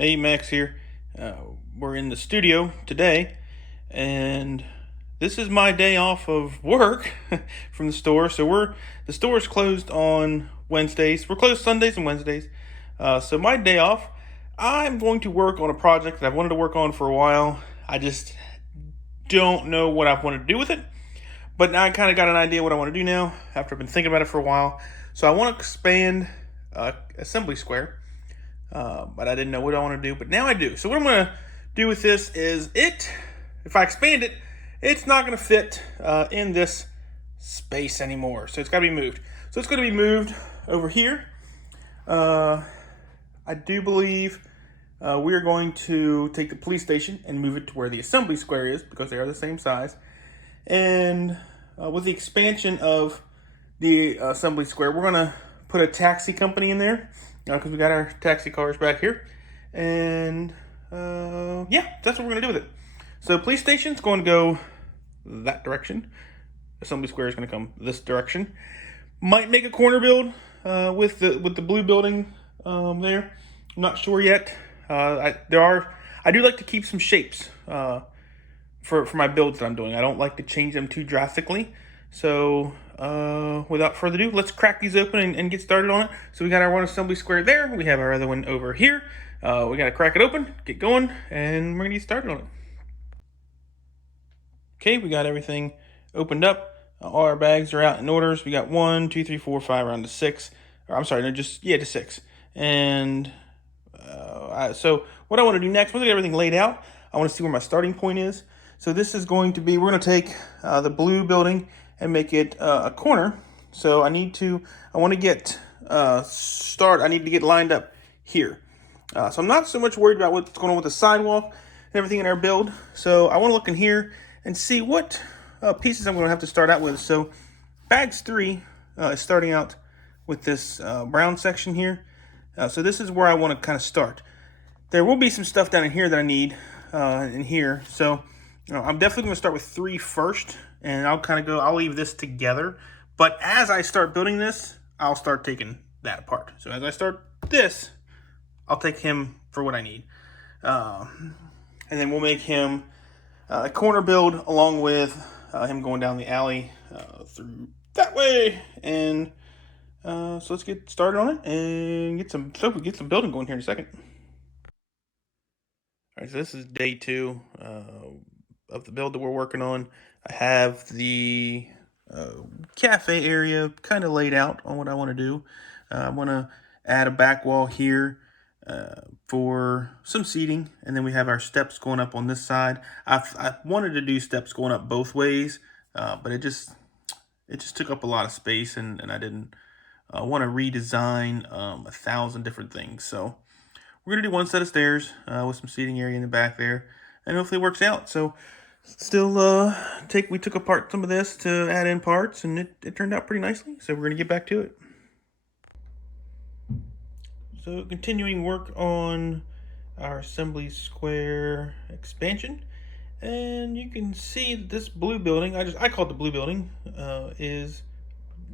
Hey, Max here. We're in the studio today, and this is my day off of work from the store. The store's closed on Wednesdays. We're closed Sundays and Wednesdays. So my day off, I'm going to work on a project that I've wanted to work on for a while. I just don't know what I want to do with it, but now I kind of got an idea what I want to do now after I've been thinking about it for a while. So I want to expand Assembly Square, but I didn't know what I want to do, but now I do. So what I'm going to do with this is if I expand it, it's not going to fit in this space anymore. So it's got to be moved. So it's going to be moved over here. I do believe we're going to take the police station and move it to where the assembly square is because they are the same size. And with the expansion of the assembly square, we're going to put a taxi company in there because we got our taxi cars back here. And yeah, that's what we're going to do with it. So police station's going to go that direction. Assembly square is going to come this direction. Might make a corner build with the blue building there. I'm not sure yet. I do like to keep some shapes for my builds that I'm doing. I don't like to change them too drastically. So without further ado, let's crack these open and get started on it. So we got our one assembly square there. We have our other one over here. We got to crack it open, get going, and we're going to get started on it. Okay, we got everything opened up. All our bags are out in orders. We got 1, 2, 3, 4, 5, around to 6. Or I'm sorry, no, to 6. And so what I want to do next, once I get everything laid out, I want to see where my starting point is. So this is going to be, we're going to take the blue building and make it a corner. So I want to get I need to get lined up here. So I'm not so much worried about what's going on with the sidewalk and everything in our build. So I want to look in here and see what pieces I'm going to have to start out with. So bags 3 is starting out with this brown section here. So this is where I want to kind of start. There will be some stuff down in here that I need in here. So I'm definitely going to start with 3 first, and I'll leave this together. But as I start building this, I'll start taking that apart. So as I start this, I'll take him for what I need. And then we'll make him a corner build along with him going down the alley through that way. And so let's get started on it and get some building going here in a second. All right, so this is day 2 of the build that we're working on. I have the cafe area kind of laid out on what I want to do. I want to add a back wall here for some seating, and then we have our steps going up on this side. I wanted to do steps going up both ways, but it just took up a lot of space, and I didn't want to redesign 1,000 different things. So we're gonna do one set of stairs with some seating area in the back there, and hopefully it works out. So still we took apart some of this to add in parts, and it turned out pretty nicely. So we're gonna get back to it. So continuing work on our assembly square expansion, and you can see that this blue building, I call it the blue building, is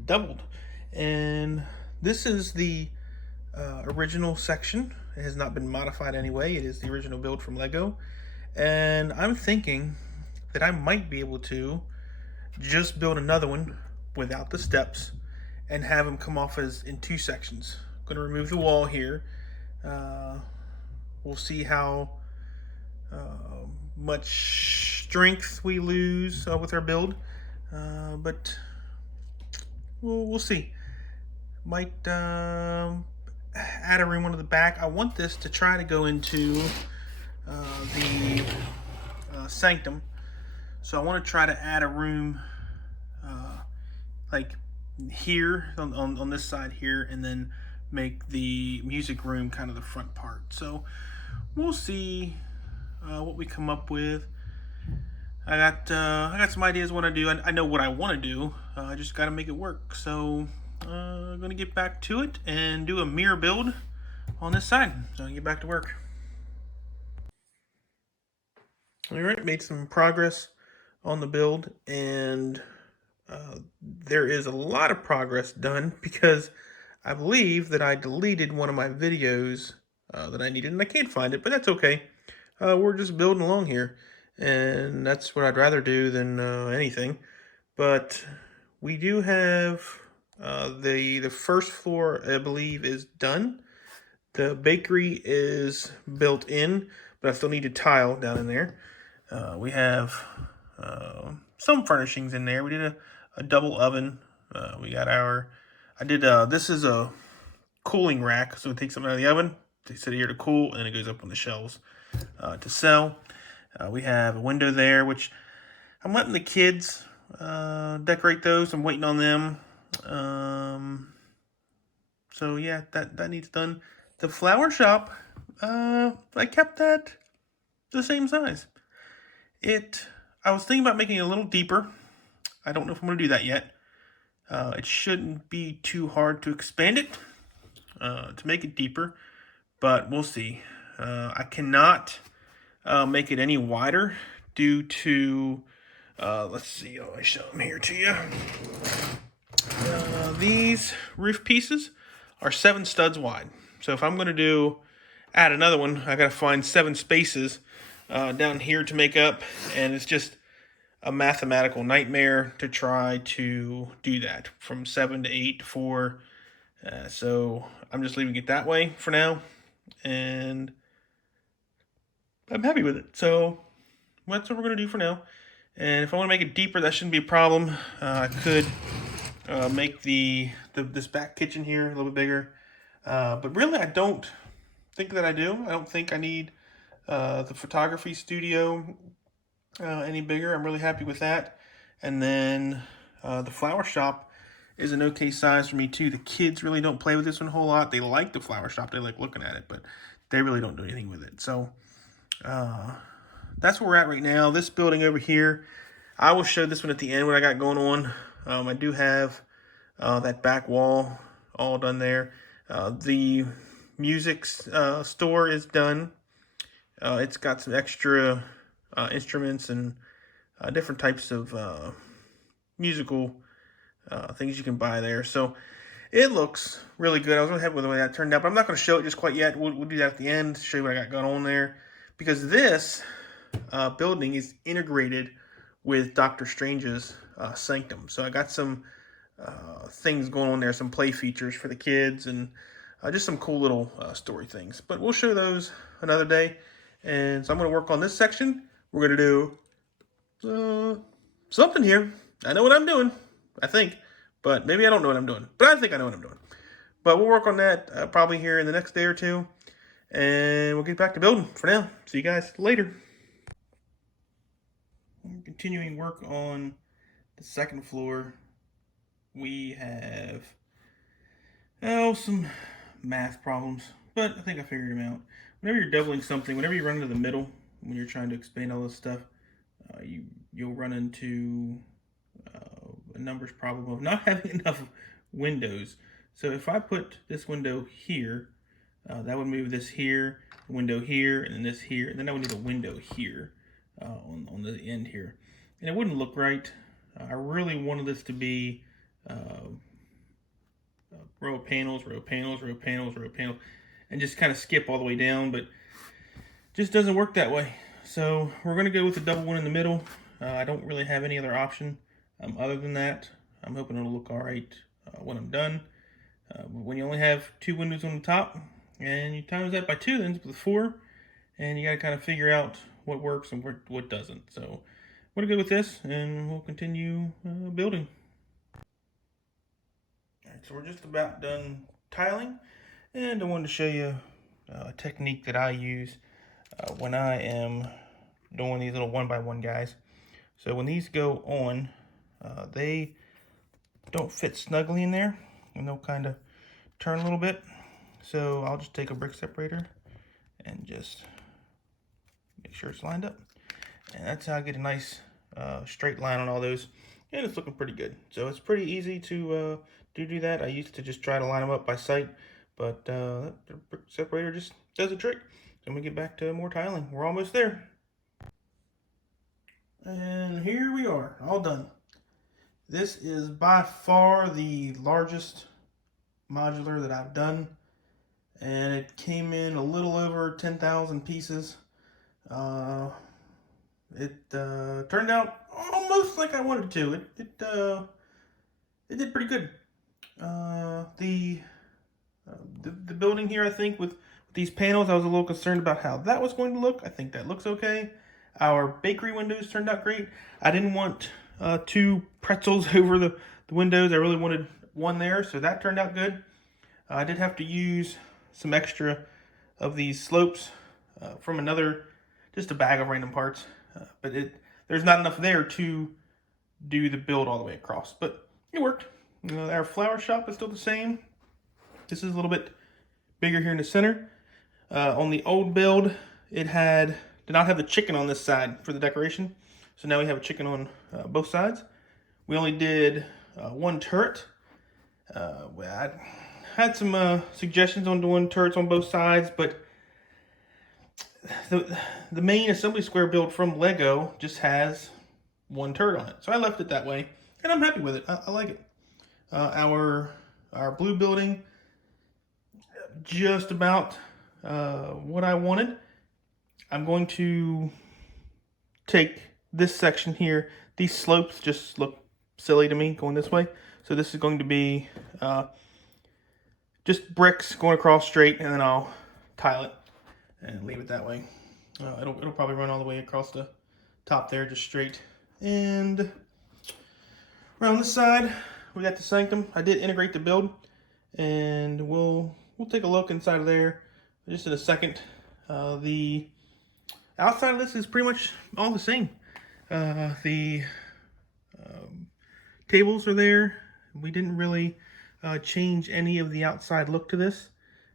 doubled. And this is the original section. It has not been modified anyway. It is the original build from Lego. And I'm thinking that I might be able to just build another one without the steps and have them come off as in 2 sections. I'm going to remove the wall here. We'll see how much strength we lose with our build. But we'll see. Might add a room onto the back. I want this to try to go into the Sanctum. So I want to try to add a room like here on this side here, and then make the music room kind of the front part. So we'll see what we come up with. I got some ideas what I do. I know what I want to do. I just got to make it work. So I'm going to get back to it and do a mirror build on this side. So I'll get back to work. All right, made some progress on the build, and there is a lot of progress done because I believe that I deleted one of my videos that I needed, and I can't find it, but that's okay. We're just building along here, and that's what I'd rather do than anything. But we do have the first floor, I believe, is done. The bakery is built in, but I still need to tile down in there. We have some furnishings in there. We did a double oven. We got our, I did, this is a cooling rack, so it takes something out of the oven. They sit here to cool, and it goes up on the shelves to sell. We have a window there, which I'm letting the kids decorate those. I'm waiting on them. So yeah, that needs done. The flower shop, I kept that the same size. I was thinking about making it a little deeper. I don't know if I'm going to do that yet. It shouldn't be too hard to expand it, to make it deeper, but we'll see. I cannot make it any wider due to, let's see, I show them here to you. These roof pieces are 7 studs wide. So if I'm going to add another one, I got to find 7 spaces down here to make up, and it's just a mathematical nightmare to try to do that from 7 to 8 to 4. So I'm just leaving it that way for now, and I'm happy with it. So that's what we're going to do for now. And if I want to make it deeper, that shouldn't be a problem. I could make this back kitchen here a little bit bigger. But really, I don't think that I do. I don't think I need the photography studio any bigger. I'm really happy with that. And then the flower shop is an okay size for me too. The kids really don't play with this one a whole lot. They like the flower shop. They like looking at it, but they really don't do anything with it. So that's where we're at right now. This building over here, I will show this one at the end, what I got going on. I do have that back wall all done there. The music store is done. It's got some extra instruments and different types of musical things you can buy there. So it looks really good. I was really happy with the way that turned out, but I'm not going to show it just quite yet. We'll do that at the end to show you what I got going on there. Because this building is integrated with Doctor Strange's Sanctum. So I got some things going on there, some play features for the kids, and just some cool little story things. But we'll show those another day. And so I'm going to work on this section. We're going to do something here. I know what I'm doing, I think. But maybe I don't know what I'm doing. But I think I know what I'm doing. But we'll work on that probably here in the next day or two. And we'll get back to building for now. See you guys later. We're continuing work on the second floor. We have some math problems, but I think I figured them out. Whenever you're doubling something, whenever you run into the middle, when you're trying to expand all this stuff, you'll run into a numbers problem of not having enough windows. So if I put this window here, that would move this here, window here, and then this here, and then I would need a window here on the end here. And it wouldn't look right. I really wanted this to be row of panels, row of panels, row of panels, row of panels, and just kind of skip all the way down, but just doesn't work that way. So we're going to go with the double one in the middle. I don't really have any other option other than that. I'm hoping it'll look all right when I'm done. When you only have 2 windows on the top, and you times that by 2, then ends up with 4, and you got to kind of figure out what works and what doesn't. So we're going to go with this, and we'll continue building. All right, so we're just about done tiling, and I wanted to show you a technique that I use when I am doing these little 1x1 guys. So when these go on, they don't fit snugly in there, and they'll kind of turn a little bit. So I'll just take a brick separator and just make sure it's lined up. And that's how I get a nice straight line on all those. And it's looking pretty good. So it's pretty easy to do that. I used to just try to line them up by sight, but the brick separator just does a trick. Then we get back to more tiling. We're almost there. And here we are, all done. This is by far the largest modular that I've done, and it came in a little 10,000 pieces. It turned out almost like I wanted to. It did pretty good. The building here, I think, with these panels, I was a little concerned about how that was going to look. I think that looks okay. Our bakery windows turned out great. I didn't want two pretzels over the windows. I really wanted one there, so that turned out good. I did have to use some extra of these slopes from just a bag of random parts. But there's not enough there to do the build all the way across. But it worked. Our flower shop is still the same. This is a little bit bigger here in the center. On the old build, it did not have the chicken on this side for the decoration. So now we have a chicken on both sides. We only did one turret. I had some suggestions on doing turrets on both sides, but the main assembly square build from Lego just has one turret on it. So I left it that way, and I'm happy with it. I like it. Our blue building, just about what I wanted. I'm going to take this section here. These slopes just look silly to me going this way. So this is going to be just bricks going across straight, and then I'll tile it and leave it that way. It'll probably run all the way across the top there, just straight. And around this side, we got the Sanctum. I did integrate the build, and we'll take a look inside of there just in a second. The outside of this is pretty much all the same. The tables are there. We didn't really change any of the outside look to this,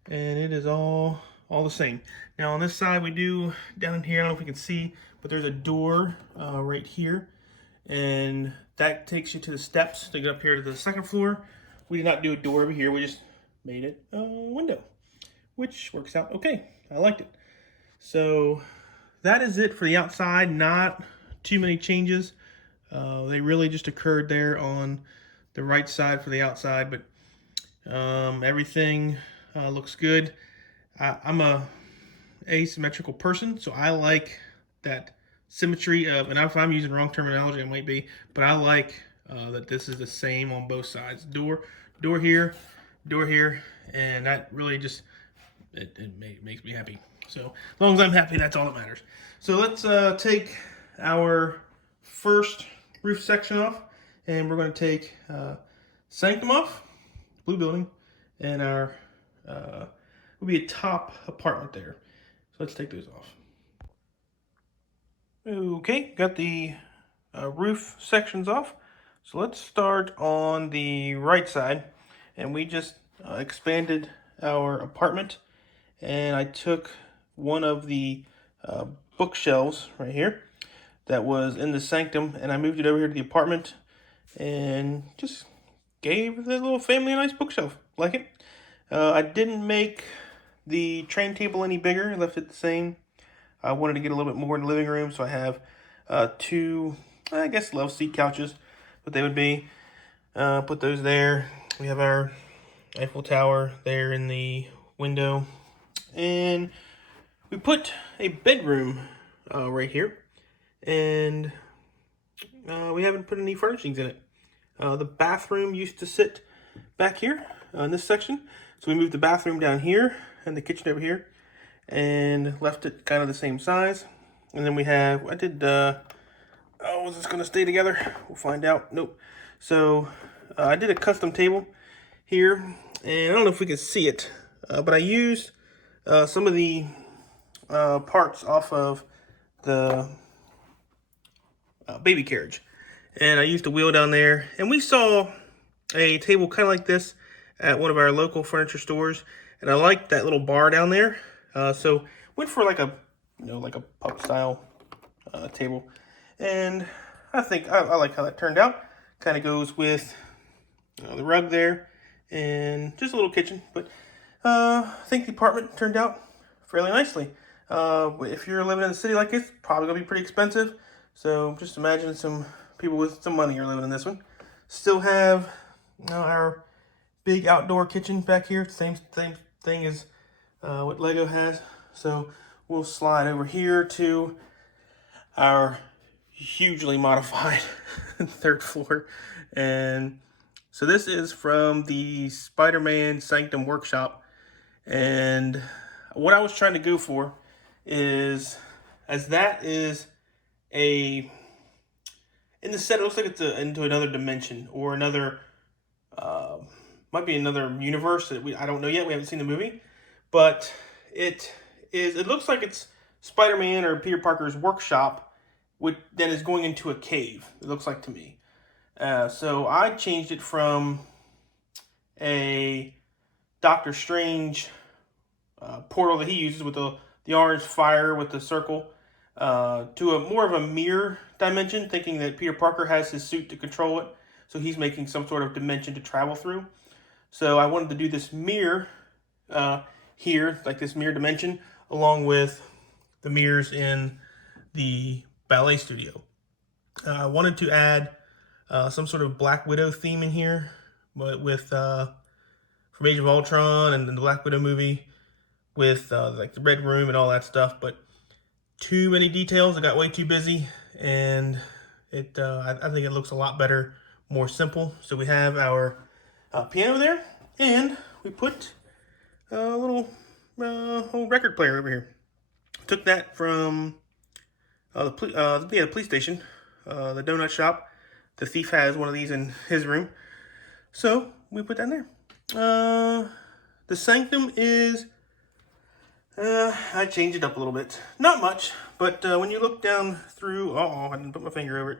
and it is all the same. Now on this side, we do down in here, I don't know if you can see, but there's a door right here, and that takes you to the steps to get up here to the second floor. We did not do a door over here. We just made it a window, which works out okay. I liked it. So that is it for the outside. Not too many changes. They really just occurred there on the right side for the outside, but everything looks good. I'm a asymmetrical person, so I like that symmetry of, and if I'm using wrong terminology, I might be, but I like that this is the same on both sides. Door here, and that really just, it makes me happy. So as long as I'm happy, that's all that matters. So let's take our first roof section off, and we're going to take Sanctum off, blue building, and our will be a top apartment there. So let's take those off. Okay, got the roof sections off. So let's start on the right side, and we just expanded our apartment, and I took one of the bookshelves right here that was in the Sanctum, and I moved it over here to the apartment, and just gave the little family a nice bookshelf. Like it. I didn't make the train table any bigger. I left it the same. I wanted to get a little bit more in the living room, so I have two, I guess, love seat couches, what they would be. Put those there. We have our Eiffel Tower there in the window, and we put a bedroom right here, and we haven't put any furnishings in it. The bathroom used to sit back here in this section, so we moved the bathroom down here and the kitchen over here, and left it kind of the same size. And then we have, is this going to stay together? We'll find out. Nope. So I did a custom table here, and I don't know if we can see it, but I used some of the parts off of the baby carriage, and I used a wheel down there, and we saw a table kind of like this at one of our local furniture stores, and I liked that little bar down there, so went for like a puck style table, and I think I like how that turned out. Kind of goes with the rug there, and just a little kitchen, but I think the apartment turned out fairly nicely. If you're living in a city like this, probably gonna be pretty expensive, so just imagine some people with some money are living in this one. Still have our big outdoor kitchen back here, same thing as what Lego has So we'll slide over here to our hugely modified third floor. And so this is from the Spider-Man Sanctum workshop. And what I was trying to go for is, as that is a, in the set, it looks like it's into another dimension or another, might be another universe that I don't know yet. We haven't seen the movie, but it looks like it's Spider-Man or Peter Parker's workshop, which then is going into a cave, it looks like to me. So I changed it from a Doctor Strange portal that he uses with the orange fire with the circle to a more of a mirror dimension, thinking that Peter Parker has his suit to control it. So he's making some sort of dimension to travel through. So I wanted to do this mirror here, like this mirror dimension, along with the mirrors in the ballet studio. I wanted to add some sort of Black Widow theme in here, but with from Age of Ultron and the Black Widow movie, with like the Red Room and all that stuff. But too many details. I got way too busy, and I think it looks a lot better, more simple. So we have our piano there, and we put a little old record player over here. Took that from the police station, the donut shop. The thief has one of these in his room, so we put that in there. The Sanctum is, I changed it up a little bit. Not much, but when you look down through, I didn't put my finger over it.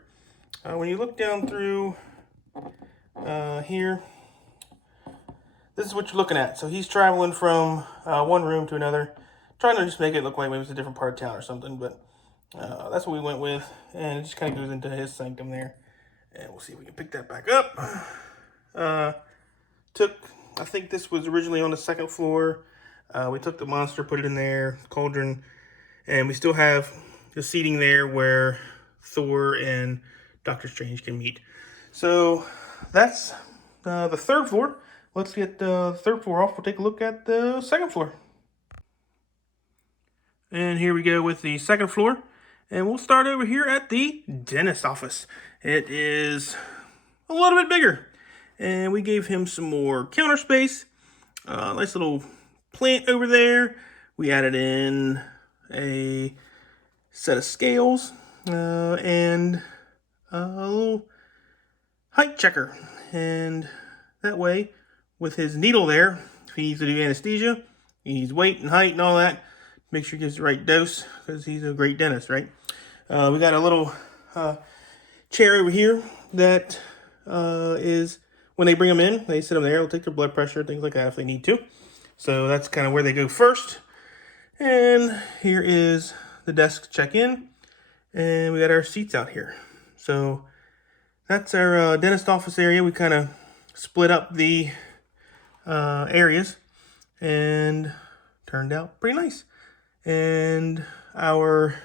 When you look down through here, this is what you're looking at. So he's traveling from one room to another, trying to just make it look like maybe it's a different part of town or something, but that's what we went with, and it just kind of goes into his sanctum there. And we'll see if we can pick that back up. I think this was originally on the second floor. We took the monster, put it in there, cauldron, and we still have the seating there where Thor and Doctor Strange can meet. So that's the third floor. Let's get the third floor off. We'll take a look at the second floor. And here we go with the second floor. And we'll start over here at the dentist office. It is a little bit bigger. And we gave him some more counter space. Nice little plant over there. We added in a set of scales and a little height checker. And that way, with his needle there, if he needs to do anesthesia, he needs weight and height and all that, make sure he gets the right dose, because he's a great dentist, right? We got a little chair over here that is, when they bring them in, they sit them there, they'll take their blood pressure, things like that if they need to. So that's kind of where they go first. And here is the desk to check in. And we got our seats out here. So that's our dentist office area. We kind of split up the areas, and turned out pretty nice. And our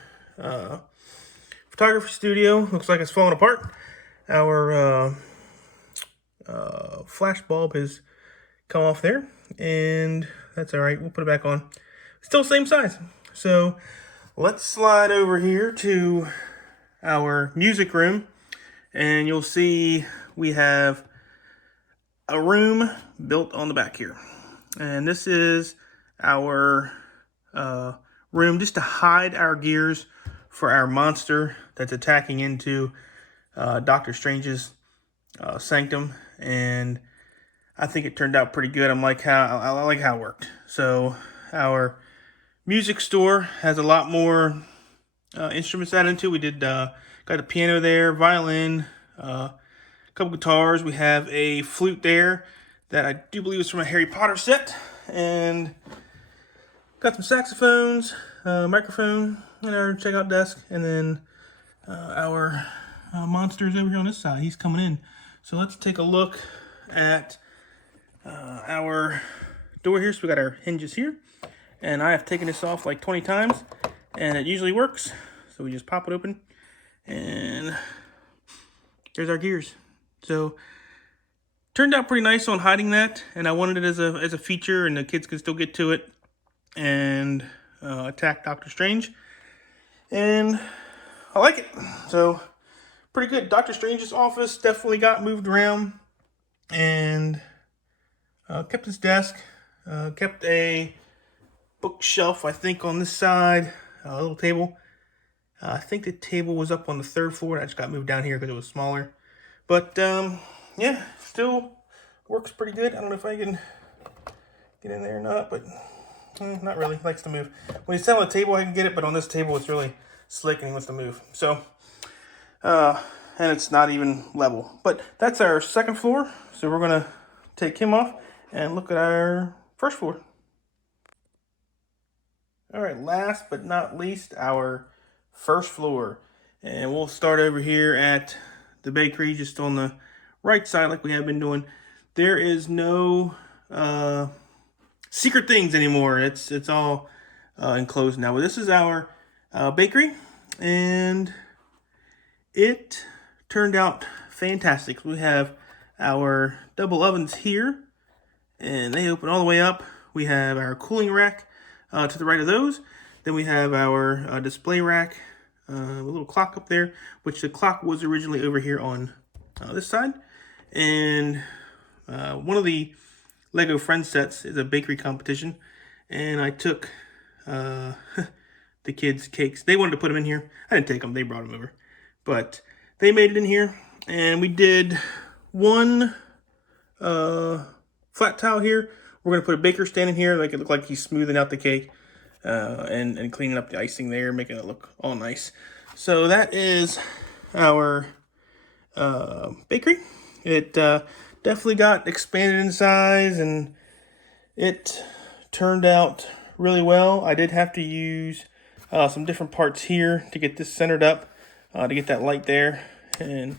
photography studio looks like it's falling apart. Our flash bulb has come off there, and that's all right. We'll put it back on. Still same size. So let's slide over here to our music room, and you'll see we have a room built on the back here. And this is our room just to hide our gears for our monster that's attacking into Doctor Strange's sanctum. And I think it turned out pretty good. I like how it worked. So our music store has a lot more instruments added into. We did got a piano there, violin, a couple guitars. We have a flute there that I do believe is from a Harry Potter set, and got some saxophones, microphone, and our checkout desk, and then our monster's over here on this side. He's coming in. So let's take a look at our door here. So we got our hinges here, and I have taken this off like 20 times, and it usually works. So we just pop it open, and there's our gears. So turned out pretty nice on hiding that, and I wanted it as a feature, and the kids could still get to it. And attack Doctor Strange, and I like it. So pretty good. Doctor Strange's office definitely got moved around, and kept his desk, kept a bookshelf, I think, on this side, a little table. I think the table was up on the third floor. I just got moved down here because it was smaller. But yeah, still works pretty good. I don't know if I can get in there or not, but not really. Likes to move. When he's sitting on the table, I can get it, but on this table, it's really slick and he wants to move. So, and it's not even level. But that's our second floor. So we're gonna take him off and look at our first floor. All right, last but not least, our first floor. And we'll start over here at the bakery, just on the right side like we have been doing. There is no secret things anymore. It's all enclosed now. But this is our bakery, and it turned out fantastic. We have our double ovens here, and they open all the way up. We have our cooling rack to the right of those. Then we have our display rack, a little clock up there, which the clock was originally over here on this side. And one of the Lego Friends sets is a bakery competition, and I took the kids' cakes. They wanted to put them in here. I didn't take them. They brought them over. But they made it in here, and we did one flat tile here. We're going to put a baker stand in here, make it look like he's smoothing out the cake and cleaning up the icing there, making it look all nice. So that is our bakery. It definitely got expanded in size, and it turned out really well. I did have to use some different parts here to get this centered up, to get that light there. And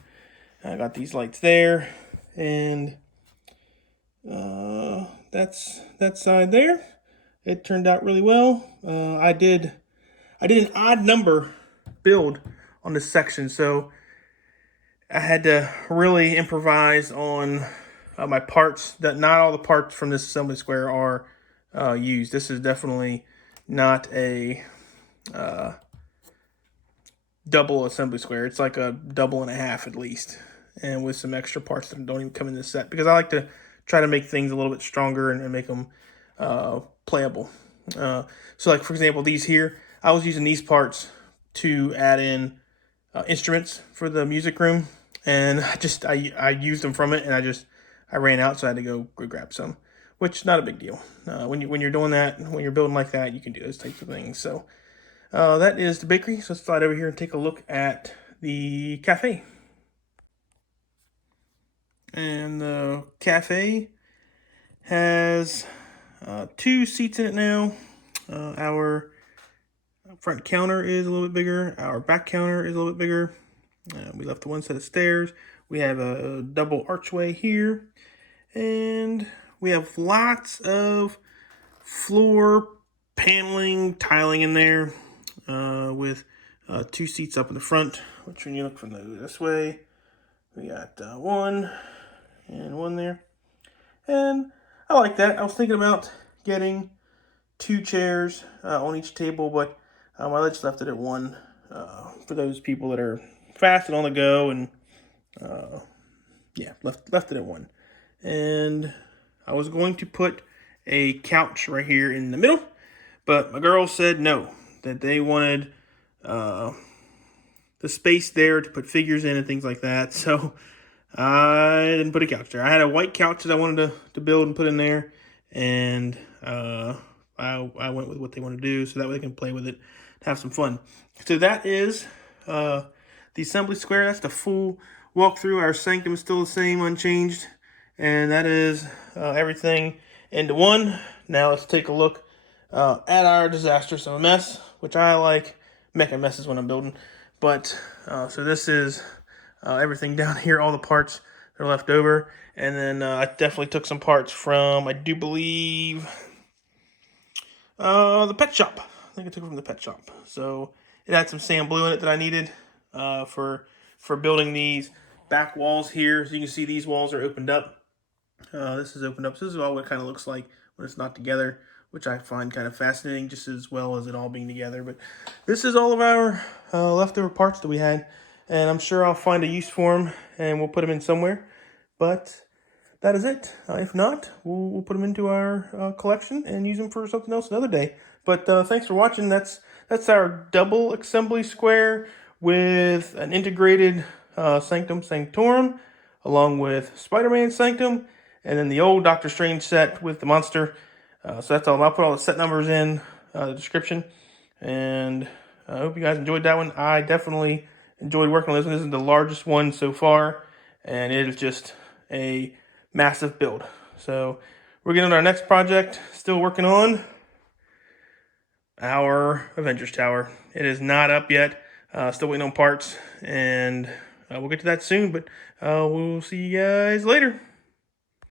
I got these lights there, and that's that side there. It turned out really well. I did an odd number build on this section, so I had to really improvise on my parts. That not all the parts from this assembly square are used. This is definitely not a double assembly square. It's like a double and a half at least, and with some extra parts that don't even come in this set, because I like to try to make things a little bit stronger and make them playable. So like, for example, these here, I was using these parts to add in instruments for the music room, and I used them from it, and I ran out, so I had to go grab some, which not a big deal. When you're doing that, when you're building like that, you can do those types of things. So that is the bakery. So let's slide over here and take a look at the cafe. And the cafe has 2 seats in it now. Our front counter is a little bit bigger. Our back counter is a little bit bigger. We left the one set of stairs. We have a double archway here. And we have lots of floor paneling, tiling in there, with 2 seats up in the front, which when you look from this way, we got 1 and 1 there. And I like that. I was thinking about getting 2 chairs on each table, but I just left it at 1 for those people that are fast and on the go, and yeah, left it at 1. And I was going to put a couch right here in the middle, but my girls said no, that they wanted the space there to put figures in and things like that. So I didn't put a couch there. I had a white couch that I wanted to build and put in there, and I went with what they want to do, so that way they can play with it, have some fun. So that is the assembly square. That's the full walkthrough. Our sanctum is still the same, unchanged, and that is everything into one. Now let's take a look at our disastrous of a mess, which I like making messes when I'm building. But so this is everything down here, all the parts that are left over. And then I definitely took some parts from, I do believe, the pet shop. I think I took it from the pet shop. So it had some sand blue in it that I needed for building these back walls here. So you can see these walls are opened up. This is opened up. So this is all what it kind of looks like when it's not together, which I find kind of fascinating, just as well as it all being together. But this is all of our leftover parts that we had, and I'm sure I'll find a use for them, and we'll put them in somewhere. But that is it. If not, we'll put them into our collection and use them for something else another day. But thanks for watching. That's our double assembly square with an integrated Sanctum Sanctorum, along with Spider-Man Sanctum, and then the old Doctor Strange set with the monster. So that's all. I'll put all the set numbers in the description. And I hope you guys enjoyed that one. I definitely enjoyed working on this one. This is the largest one so far, and it is just a massive build. So we're getting to our next project. Still working on our Avengers Tower. It is not up yet. Still waiting on parts, and we'll get to that soon. But we'll see you guys later.